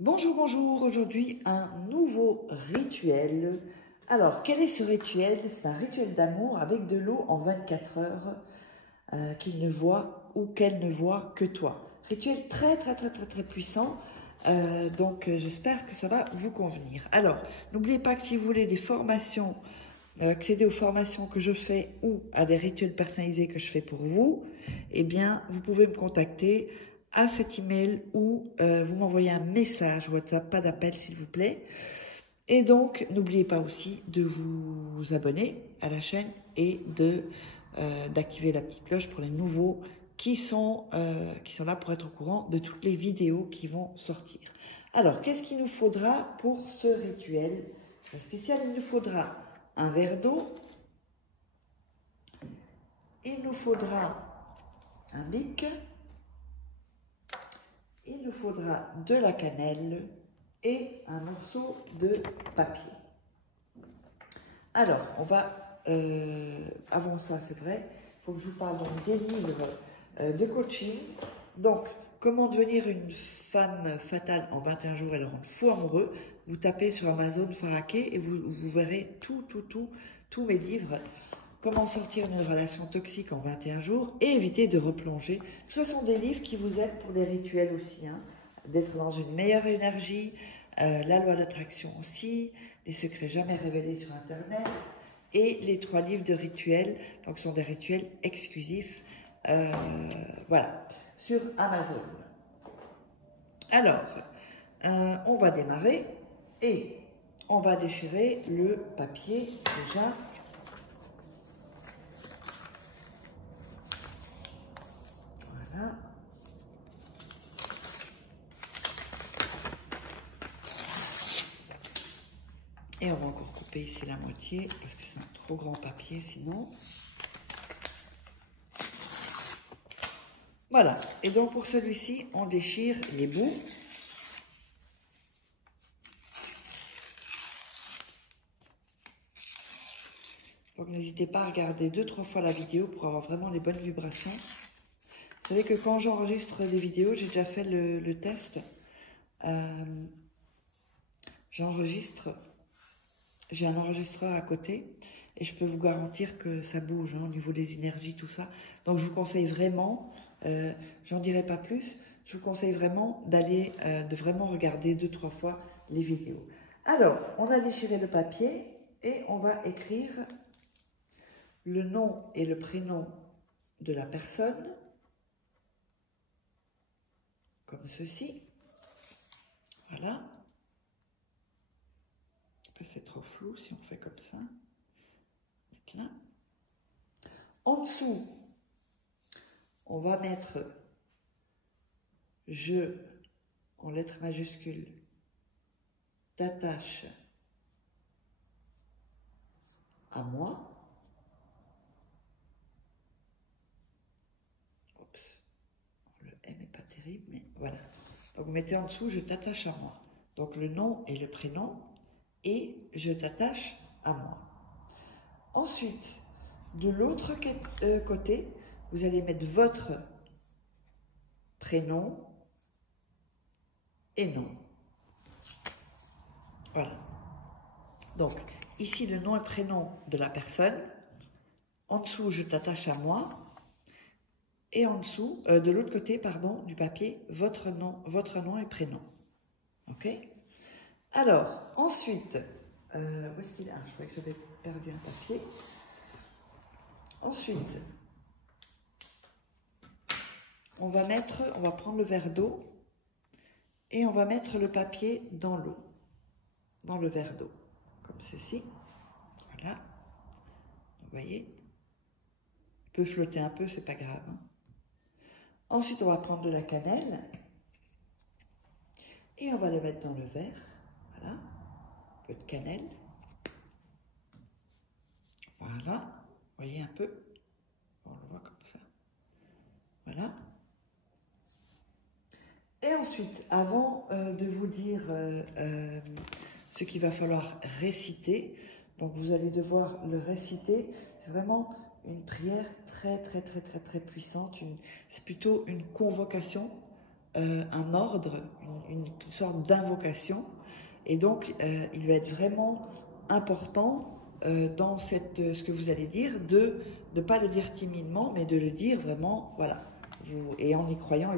Bonjour, bonjour, aujourd'hui un nouveau rituel. Alors, quel est ce rituel? C'est un rituel d'amour avec de l'eau en 24 heures qu'il ne voit ou qu'elle ne voit que toi. Rituel très puissant, j'espère que ça va vous convenir. Alors, n'oubliez pas que si vous voulez des formations, accéder aux formations que je fais ou à des rituels personnalisés que je fais pour vous, eh bien, vous pouvez me contacter à cet email ou vous m'envoyez un message WhatsApp, pas d'appel s'il vous plaît. Et donc, n'oubliez pas aussi de vous abonner à la chaîne et d'activer la petite cloche pour les nouveaux qui sont là pour être au courant de toutes les vidéos qui vont sortir. Alors, qu'est-ce qu'il nous faudra pour ce rituel spécial? Il nous faudra un verre d'eau, il nous faudra un bic, il nous faudra de la cannelle et un morceau de papier. Alors, on va, avant ça, c'est vrai, il faut que je vous parle donc des livres de coaching. Donc, comment devenir une femme fatale en 21 jours et le rendre fou amoureux. Vous tapez sur Amazon Faraké et vous verrez tous mes livres. Comment sortir d'une relation toxique en 21 jours et éviter de replonger. Ce sont des livres qui vous aident pour les rituels aussi, hein, d'être dans une meilleure énergie, la loi d'attraction aussi, les secrets jamais révélés sur Internet et les 3 livres de rituels, donc ce sont des rituels exclusifs, voilà, sur Amazon. Alors, on va démarrer et on va déchirer le papier déjà. Voilà. Et on va encore couper ici la moitié parce que c'est un trop grand papier sinon. Voilà. Et donc pour celui-ci, on déchire les bouts. Donc n'hésitez pas à regarder 2-3 fois la vidéo pour avoir vraiment les bonnes vibrations. Vous savez que quand j'enregistre des vidéos, j'ai déjà fait le test. J'enregistre. J'ai un enregistreur à côté et je peux vous garantir que ça bouge hein, au niveau des énergies, tout ça. Donc je vous conseille vraiment, j'en dirai pas plus, je vous conseille vraiment de vraiment regarder 2-3 fois les vidéos. Alors, on a déchiré le papier et on va écrire le nom et le prénom de la personne, comme ceci. Voilà. C'est trop flou si on fait comme ça. Mettre là. En dessous, on va mettre je en lettres majuscules t'attache à moi. Oups, le M n'est pas terrible, mais voilà. Donc vous mettez en dessous je t'attache à moi. Donc le nom et le prénom et je t'attache à moi. Ensuite, de l'autre côté, vous allez mettre votre prénom et nom. Voilà. Donc, ici, le nom et prénom de la personne. En dessous, je t'attache à moi. Et en dessous, de l'autre côté, pardon, du papier, votre nom et prénom. OK? Alors, ensuite, où est-ce qu'il est? Ah, je croyais que j'avais perdu un papier. Ensuite, on va prendre le verre d'eau et on va mettre le papier dans l'eau, dans le verre d'eau, comme ceci. Voilà. Vous voyez, il peut flotter un peu, c'est pas grave. Hein. Ensuite, on va prendre de la cannelle et on va le mettre dans le verre. Voilà, un peu de cannelle. Voilà, vous voyez un peu. On le voit comme ça. Voilà. Et ensuite, avant de vous dire ce qu'il va falloir réciter, donc vous allez devoir le réciter, c'est vraiment une prière très puissante, c'est plutôt une convocation un ordre, une sorte d'invocation. Et donc, il va être vraiment important dans ce que vous allez dire, de ne pas le dire timidement, mais de le dire vraiment, voilà. Et en y croyant,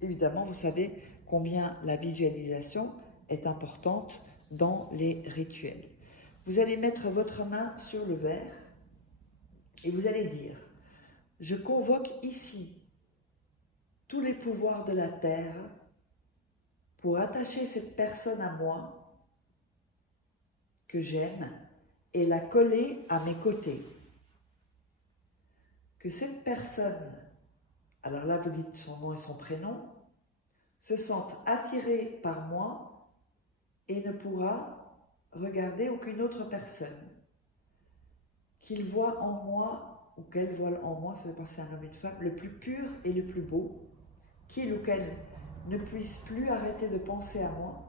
évidemment, vous savez combien la visualisation est importante dans les rituels. Vous allez mettre votre main sur le verre et vous allez dire: je convoque ici tous les pouvoirs de la terre pour attacher cette personne à moi que j'aime et la coller à mes côtés. Que cette personne, alors là vous dites son nom et son prénom, se sente attirée par moi et ne pourra regarder aucune autre personne. Qu'il voit en moi, ou qu'elle voit en moi, ça veut passer un homme et une femme, le plus pur et le plus beau, qu'il ou qu'elle ne puisse plus arrêter de penser à moi,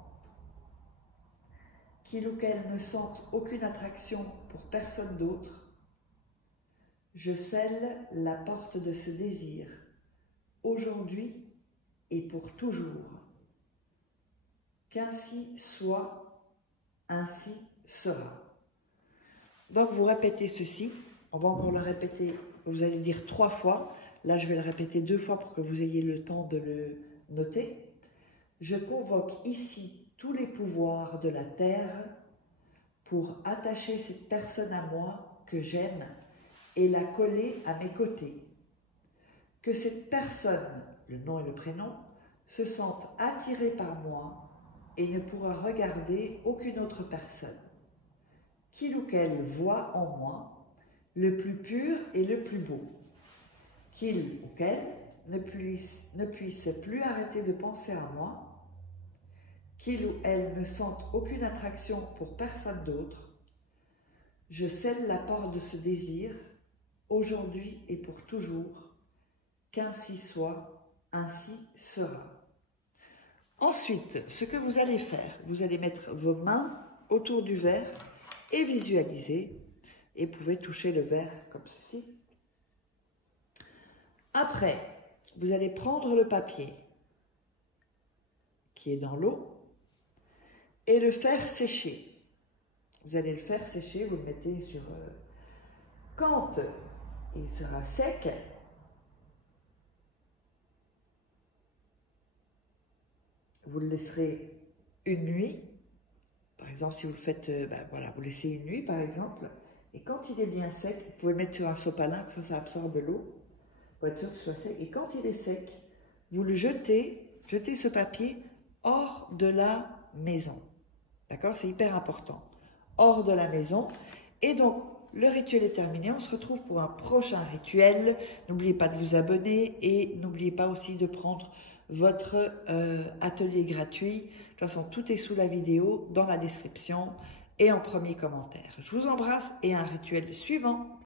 qu'il ou qu'elle ne sente aucune attraction pour personne d'autre. Je scelle la porte de ce désir, aujourd'hui et pour toujours. Qu'ainsi soit, ainsi sera. Donc vous répétez ceci, on va encore le répéter, vous allez dire 3 fois, là je vais le répéter 2 fois pour que vous ayez le temps de le noter. Je convoque ici tous les pouvoirs de la terre pour attacher cette personne à moi que j'aime et la coller à mes côtés. Que cette personne, le nom et le prénom, se sente attirée par moi et ne pourra regarder aucune autre personne. Qu'il ou qu'elle voit en moi le plus pur et le plus beau. Qu'il ou qu'elle ne puisse plus arrêter de penser à moi. Qu'il ou elle ne sente aucune attraction pour personne d'autre. Je scelle la porte de ce désir, aujourd'hui et pour toujours. Qu'ainsi soit, ainsi sera. Ensuite, ce que vous allez faire, vous allez mettre vos mains autour du verre et visualiser, et vous pouvez toucher le verre comme ceci. Après, vous allez prendre le papier qui est dans l'eau et le faire sécher. Vous allez le faire sécher, vous le mettez sur... Quand il sera sec, vous le laisserez une nuit. Par exemple, si vous le faites, voilà, vous laissez une nuit par exemple, et quand il est bien sec, vous pouvez le mettre sur un sopalin, comme ça absorbe l'eau, pour être sûr que ce soit sec. Et quand il est sec, vous le jetez ce papier hors de la maison. D'accord? C'est hyper important. Hors de la maison. Et donc, le rituel est terminé. On se retrouve pour un prochain rituel. N'oubliez pas de vous abonner et n'oubliez pas aussi de prendre votre atelier gratuit. De toute façon, tout est sous la vidéo, dans la description et en premier commentaire. Je vous embrasse et un rituel suivant.